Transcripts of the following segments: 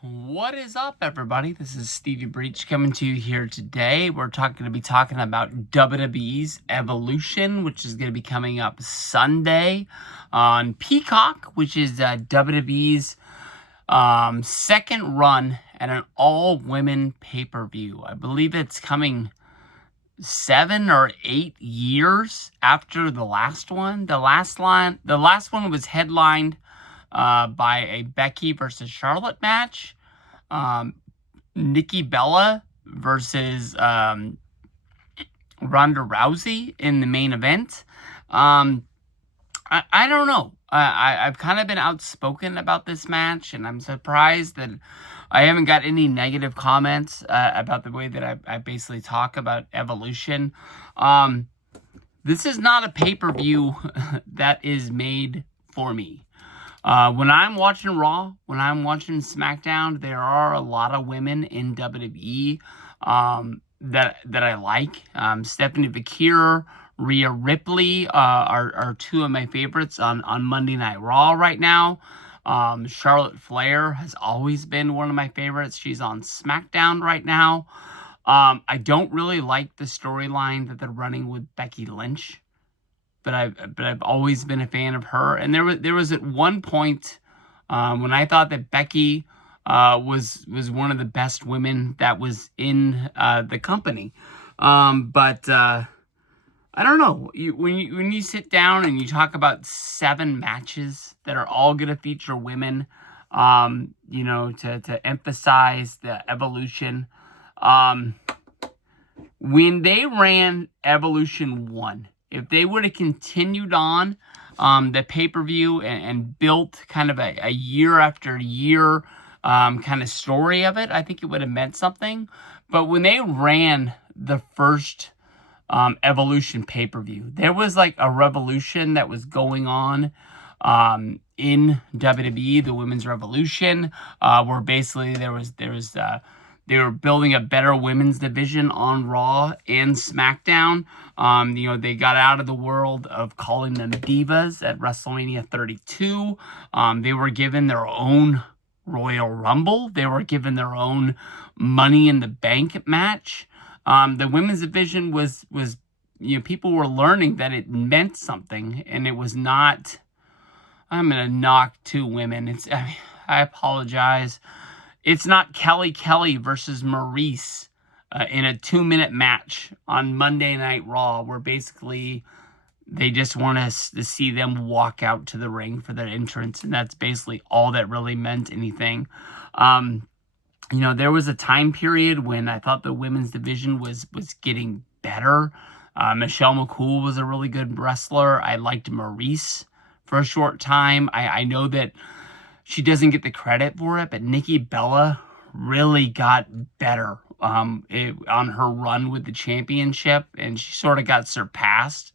What is up, everybody? This is Stevie Breach coming to you here today. We're going to be talking about WWE's Evolution, which is going to be coming up Sunday on Peacock, which is WWE's second run at an all-women pay-per-view. I believe it's coming 7 or 8 years after the last one. The last one was headlined by a Becky versus Charlotte match. Nikki Bella versus Ronda Rousey in the main event. I don't know. I've kind of been outspoken about this match, and I'm surprised that I haven't got any negative comments about the way that I basically talk about Evolution. This is not a pay-per-view that is made for me. When I'm watching Raw, when I'm watching SmackDown, there are a lot of women in WWE that I like. Stephanie Bakir, Rhea Ripley are two of my favorites on Monday Night Raw right now. Charlotte Flair has always been one of my favorites. She's on SmackDown right now. I don't really like the storyline that they're running with Becky Lynch. But I've always been a fan of her. And there was at one point when I thought that Becky was one of the best women that was in the company. But I don't know. When you sit down and you talk about 7 matches that are all going to feature women, to emphasize the evolution. When they ran Evolution 1, if they would have continued on the pay-per-view and built kind of a year after year kind of story of it, I think it would have meant something. But when they ran the first Evolution pay-per-view, there was like a revolution that was going on in WWE, the Women's Revolution, where basically they were building a better women's division on Raw and SmackDown. They got out of the world of calling them divas at WrestleMania 32. They were given their own Royal Rumble. They were given their own Money in the Bank match. The women's division was people were learning that it meant something, and it was not. I'm gonna knock 2 women. I apologize. It's not Kelly versus Maurice in a 2-minute match on Monday Night Raw, where basically they just want us to see them walk out to the ring for their entrance, and that's basically all that really meant anything. There was a time period when I thought the women's division was getting better. Michelle McCool was a really good wrestler. I liked Maurice for a short time. I know that she doesn't get the credit for it, but Nikki Bella really got better on her run with the championship, and she sort of got surpassed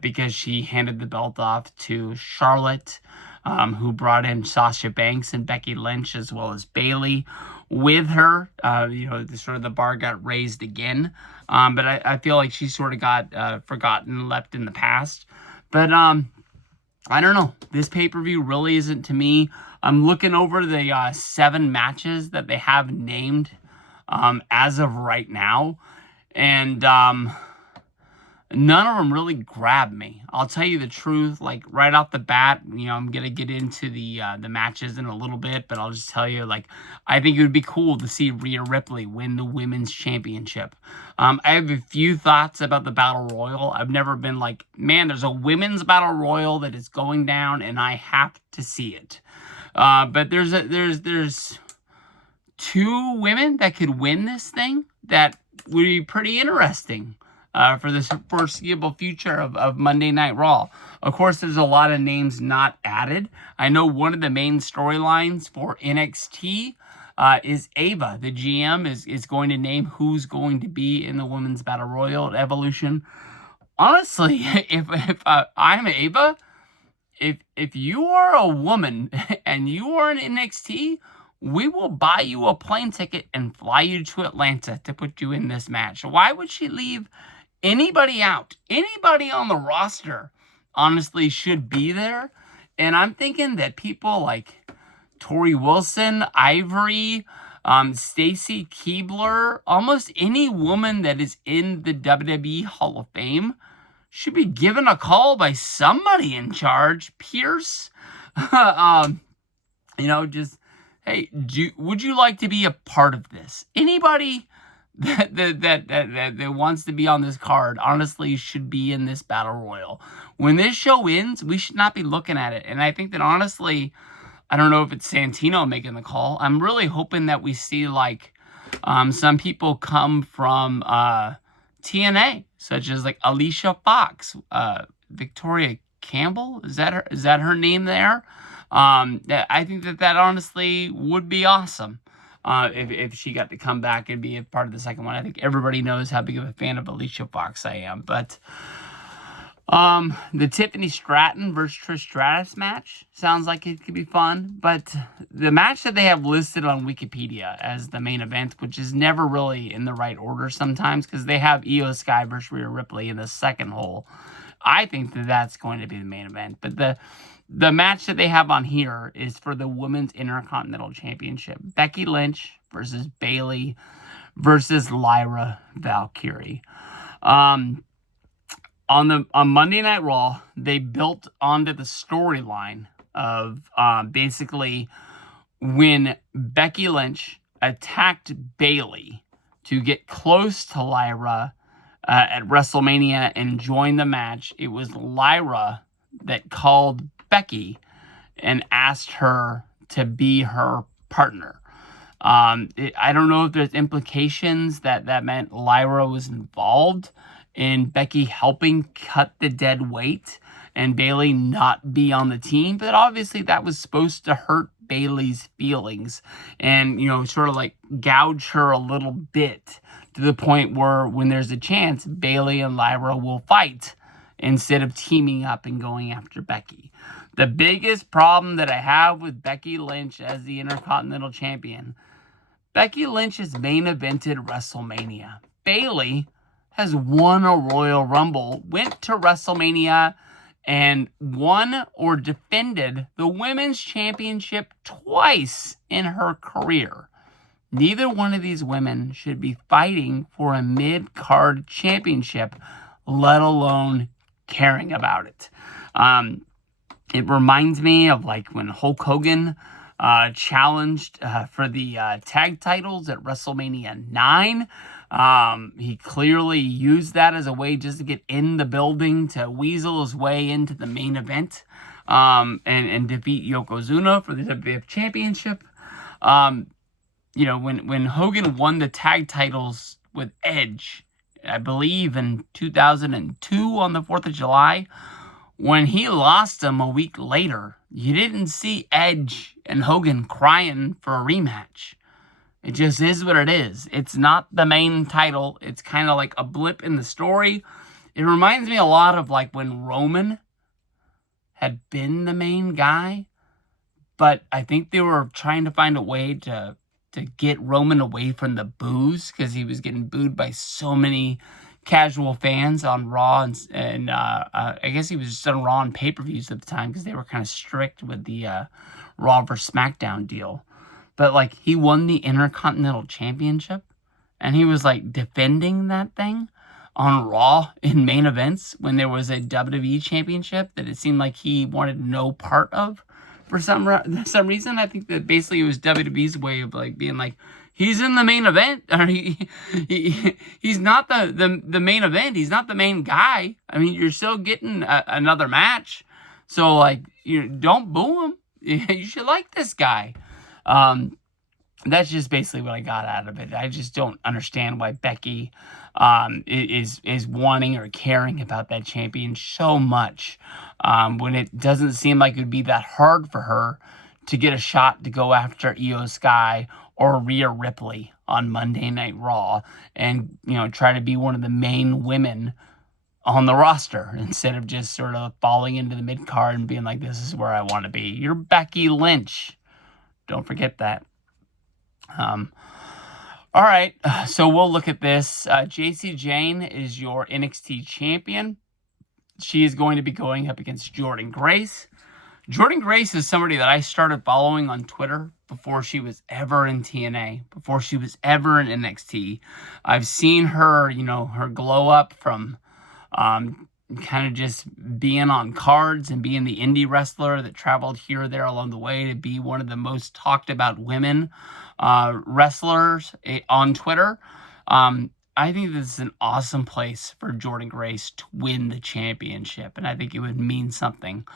because she handed the belt off to Charlotte, who brought in Sasha Banks and Becky Lynch as well as Bayley with her. The bar got raised again, but I feel like she sort of got forgotten, left in the past. But I don't know. This pay-per-view really isn't to me. I'm looking over the 7 matches that they have named as of right now, and none of them really grab me. I'll tell you the truth. Like right off the bat, I'm gonna get into the matches in a little bit, but I'll just tell you, like, I think it would be cool to see Rhea Ripley win the women's championship. I have a few thoughts about the Battle Royal. I've never been like, man, there's a women's Battle Royal that is going down, and I have to see it. But there's 2 women that could win this thing that would be pretty interesting for the foreseeable future of Monday Night Raw. Of course, there's a lot of names not added. I know one of the main storylines for NXT is Ava. The GM is going to name who's going to be in the Women's Battle Royal at Evolution. Honestly, if I'm Ava, if you are a woman and you are in NXT, we will buy you a plane ticket and fly you to Atlanta to put you in this match. Why would she leave anybody out? Anybody on the roster, honestly, should be there. And I'm thinking that people like Tori Wilson, Ivory, Stacy Keibler, almost any woman that is in the WWE Hall of Fame should be given a call by somebody in charge. Pierce, just, hey, would you like to be a part of this? Anybody that wants to be on this card, honestly, should be in this battle royal. When this show ends, we should not be looking at it. And I think that, honestly, I don't know if it's Santino making the call. I'm really hoping that we see, like, some people come from TNA, such as, like, Alicia Fox, Victoria Campbell. Is that her name there? I think that honestly would be awesome. If she got to come back and be a part of the second one. I think everybody knows how big of a fan of Alicia Fox I am. But the Tiffany Stratton versus Trish Stratus match sounds like it could be fun. But the match that they have listed on Wikipedia as the main event, which is never really in the right order sometimes, because they have Io Sky versus Rhea Ripley in the second hole. I think that that's going to be the main event. But the match that they have on here is for the Women's Intercontinental Championship. Becky Lynch versus Bayley versus Lyra Valkyrie. On Monday Night Raw, they built onto the storyline of basically when Becky Lynch attacked Bayley to get close to Lyra at WrestleMania and join the match. It was Lyra that called Becky and asked her to be her partner. I don't know if there's implications that meant Lyra was involved in Becky helping cut the dead weight and Bayley not be on the team, but obviously that was supposed to hurt Bayley's feelings and, sort of like gouge her a little bit to the point where when there's a chance, Bayley and Lyra will fight instead of teaming up and going after Becky. The biggest problem that I have with Becky Lynch as the Intercontinental Champion, Becky Lynch has main evented WrestleMania. Bayley has won a Royal Rumble, went to WrestleMania, and won or defended the Women's Championship twice in her career. Neither one of these women should be fighting for a mid-card championship, let alone caring about it. It reminds me of like when Hulk Hogan challenged for the tag titles at WrestleMania 9. He clearly used that as a way just to get in the building to weasel his way into the main event and defeat Yokozuna for the WWF Championship. When Hogan won the tag titles with Edge, I believe in 2002 on the 4th of July, when he lost them a week later, you didn't see Edge and Hogan crying for a rematch. It just is what it is. It's not the main title. It's kind of like a blip in the story. It reminds me a lot of like when Roman had been the main guy, but I think they were trying to find a way to get Roman away from the boos because he was getting booed by so many casual fans on Raw, and I guess he was just on Raw and pay-per-views at the time because they were kind of strict with the Raw vs. SmackDown deal. But like he won the Intercontinental Championship, and he was like defending that thing on Raw in main events when there was a WWE Championship that it seemed like he wanted no part of for some reason. I think that basically it was WWE's way of like being like, he's in the main event. Or he's not the main event. He's not the main guy. I mean, you're still getting another match. So, like, don't boo him. You should like this guy. That's just basically what I got out of it. I just don't understand why Becky is wanting or caring about that champion so much when it doesn't seem like it would be that hard for her to get a shot to go after Io Sky or Rhea Ripley on Monday Night Raw and, try to be one of the main women on the roster instead of just sort of falling into the mid-card and being like, this is where I want to be. You're Becky Lynch. Don't forget that. All right, so we'll look at this. JC Jane is your NXT champion. She is going to be going up against Jordynne Grace. Jordynne Grace is somebody that I started following on Twitter before she was ever in TNA, before she was ever in NXT. I've seen her, her glow up from kind of just being on cards and being the indie wrestler that traveled here or there along the way to be one of the most talked about women wrestlers on Twitter. I think this is an awesome place for Jordynne Grace to win the championship, and I think it would mean something.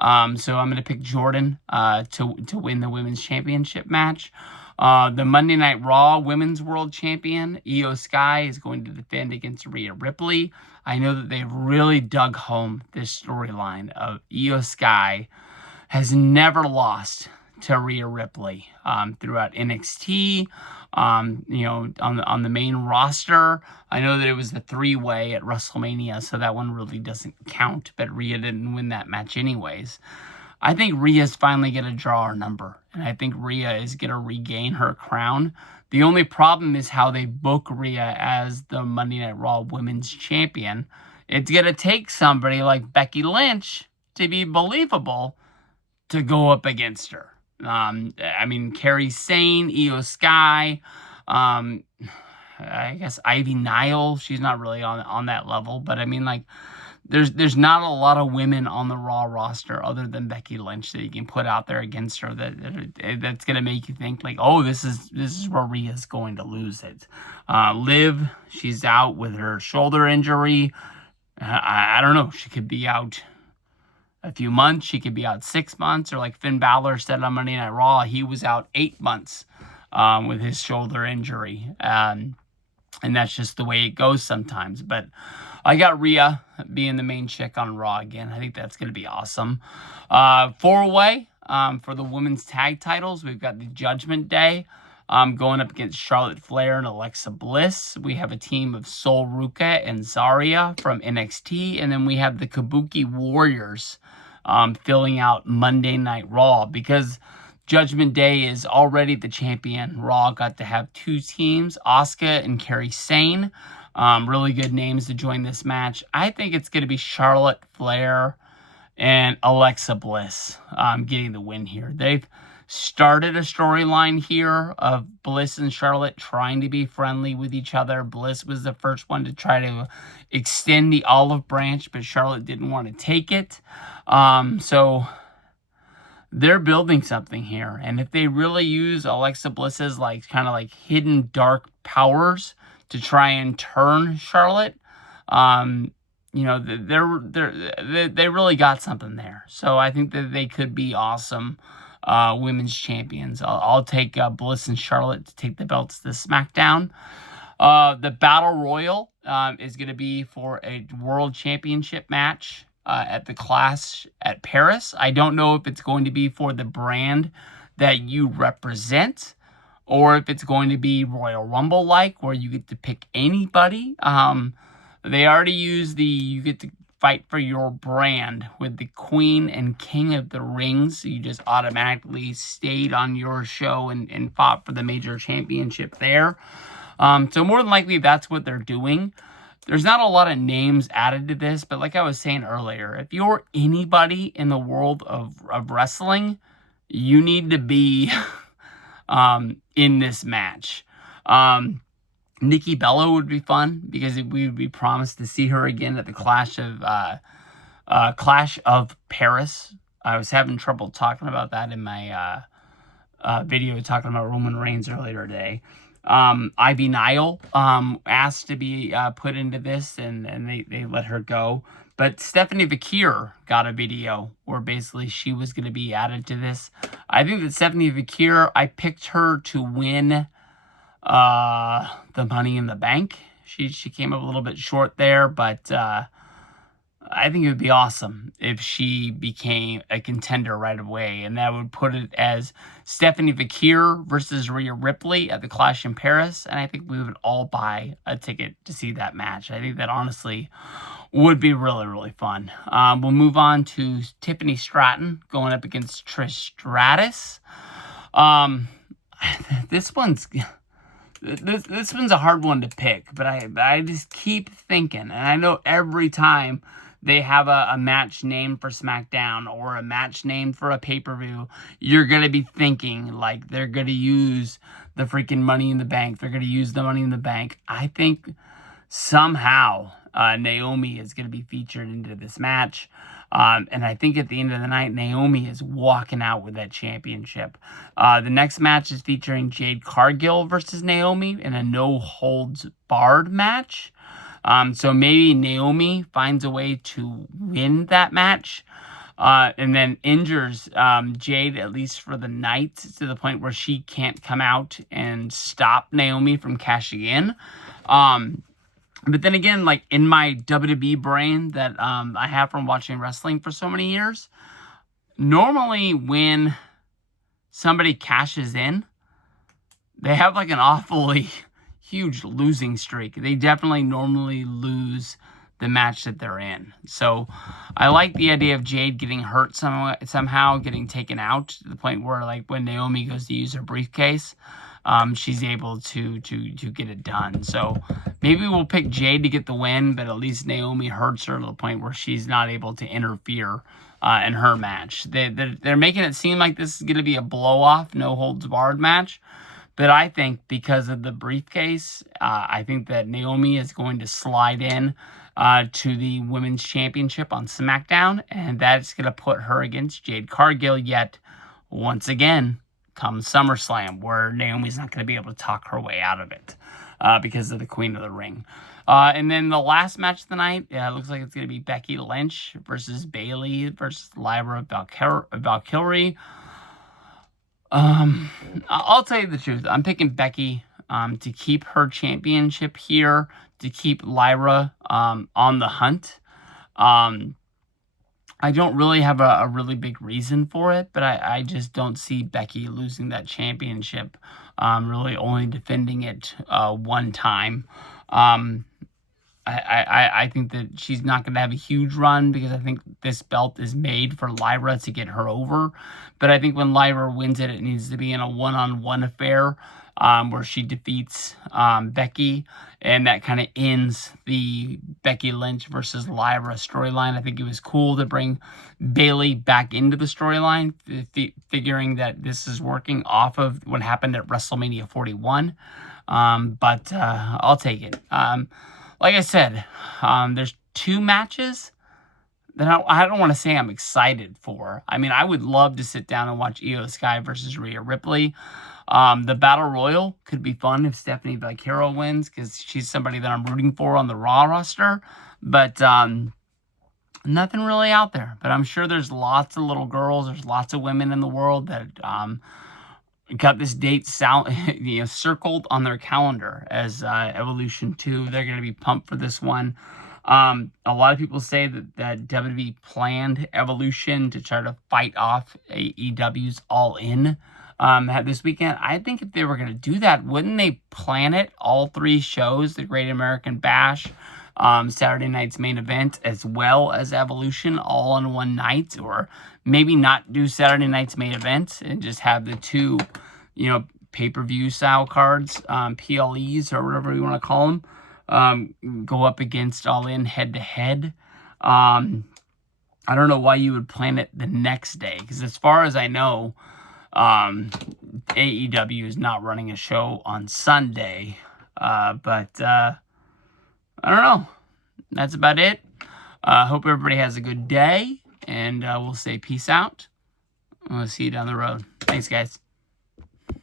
So I'm going to pick Jordan to win the women's championship match. The Monday Night Raw Women's World Champion, Io Sky, is going to defend against Rhea Ripley. I know that they've really dug home this storyline of Io Sky has never lost to Rhea Ripley throughout NXT, on the main roster. I know that it was the 3-way at WrestleMania, so that one really doesn't count, but Rhea didn't win that match anyways. I think Rhea's finally going to draw her number, and I think Rhea is going to regain her crown. The only problem is how they book Rhea as the Monday Night Raw Women's Champion. It's going to take somebody like Becky Lynch to be believable to go up against her. Kairi Sane, Io Sky, I guess Ivy Nile. She's not really on that level, but there's not a lot of women on the Raw roster other than Becky Lynch that you can put out there against her that's gonna make you think like, oh, this is where Rhea's going to lose it. Liv, she's out with her shoulder injury. I don't know. She could be out a few months. She could be out 6 months, or like Finn Balor said on Monday Night Raw, he was out 8 months with his shoulder injury. And that's just the way it goes sometimes. But I got Rhea being the main chick on Raw again. I think that's going to be awesome. 4-way for the women's tag titles. We've got the Judgment Day going up against Charlotte Flair and Alexa Bliss. We have a team of Sol Ruka and Zarya from NXT. And then we have the Kabuki Warriors filling out Monday Night Raw, because Judgment Day is already the champion. Raw got to have 2 teams, Asuka and Kairi Sane. Really good names to join this match. I think it's going to be Charlotte Flair and Alexa Bliss getting the win here. They've started a storyline here of Bliss and Charlotte trying to be friendly with each other. Bliss was the first one to try to extend the olive branch, but Charlotte didn't want to take it. So they're building something here. And if they really use Alexa Bliss's kind of hidden dark powers to try and turn Charlotte, they really got something there. So I think that they could be awesome women's champions. I'll take Bliss and Charlotte to take the belts to SmackDown. The Battle Royal is going to be for a World Championship match at the Clash at Paris. I don't know if it's going to be for the brand that you represent, or if it's going to be Royal Rumble-like, where you get to pick anybody. They already use you get to fight for your brand with the Queen and King of the Rings. So you just automatically stayed on your show and fought for the major championship there. So more than likely, that's what they're doing. There's not a lot of names added to this, but like I was saying earlier, if you're anybody in the world of wrestling, you need to be in this match. Nikki Bella would be fun, because we would be promised to see her again at the Clash of Paris. I was having trouble talking about that in my video talking about Roman Reigns earlier today. Ivy Nile asked to be put into this, and they let her go. But Stephanie Vakir got a video where basically she was going to be added to this. I think that Stephanie Vakir, I picked her to win the Money in the Bank. She came up a little bit short there, but I think it would be awesome if she became a contender right away, and that would put it as Stephanie Vakir versus Rhea Ripley at the Clash in Paris, and I think we would all buy a ticket to see that match. I think that honestly would be really, really fun. We'll move on to Tiffany Stratton going up against Trish Stratus. This one's a hard one to pick, but I just keep thinking, and I know every time they have a match named for SmackDown or a match named for a pay-per-view, you're going to be thinking, like, they're going to use the freaking Money in the Bank. They're going to use the Money in the Bank. I think somehow Naomi is going to be featured into this match. And I think at the end of the night, Naomi is walking out with that championship. The next match is featuring Jade Cargill versus Naomi in a no-holds-barred match. So maybe Naomi finds a way to win that match. And then injures Jade, at least for the night, to the point where she can't come out and stop Naomi from cashing in. But then again, like, in my WWE brain that I have from watching wrestling for so many years, normally when somebody cashes in, they have like an awfully huge losing streak. They definitely normally lose the match that they're in. So I like the idea of Jade getting hurt somehow, getting taken out to the point where, like, when Naomi goes to use her briefcase, she's able to get it done. So maybe we'll pick Jade to get the win, but at least Naomi hurts her to the point where she's not able to interfere in her match. They're making it seem like this is going to be a blow-off, no-holds-barred match. But I think because of the briefcase, I think that Naomi is going to slide in to the Women's Championship on SmackDown, and that's going to put her against Jade Cargill yet once again come SummerSlam, where Naomi's not going to be able to talk her way out of it because of the Queen of the Ring. And then the last match of the night, looks like it's going to be Becky Lynch versus Bayley versus Lyra Valkyrie. I'll tell you the truth. I'm picking Becky to keep her championship here, to keep Lyra on the hunt. I don't really have a really big reason for it, but I just don't see Becky losing that championship, really only defending it one time. I think that she's not going to have a huge run because I think this belt is made for Lyra to get her over. But I think when Lyra wins it, it needs to be in a one-on-one affair where she defeats Becky, and that kind of ends the Becky Lynch versus Lyra storyline. I think it was cool to bring Bayley back into the storyline, figuring that this is working off of what happened at WrestleMania 41. But I'll take it. Like I said, there's two matches that I don't want to say I'm excited for. I mean, I would love to sit down and watch Io Sky versus Rhea Ripley. The Battle Royal could be fun if Stephanie Vaquero wins, because she's somebody that I'm rooting for on the Raw roster. But nothing really out there. But I'm sure there's lots of little girls, there's lots of women in the world that got this date circled on their calendar as Evolution 2. They're going to be pumped for this one. A lot of people say that WWE planned Evolution to try to fight off AEW's All In this weekend. I think if they were going to do that, wouldn't they plan it, all three shows, the Great American Bash, Saturday night's main event, as well as Evolution, all on one night? Or maybe not do Saturday night's main event and just have the two, pay-per-view style cards, PLEs or whatever you want to call them, go up against All In head-to-head. I don't know why you would plan it the next day, because as far as I know, AEW is not running a show on Sunday. But I don't know. That's about it. Hope everybody has a good day, and we'll say peace out. We'll see you down the road. Thanks, guys.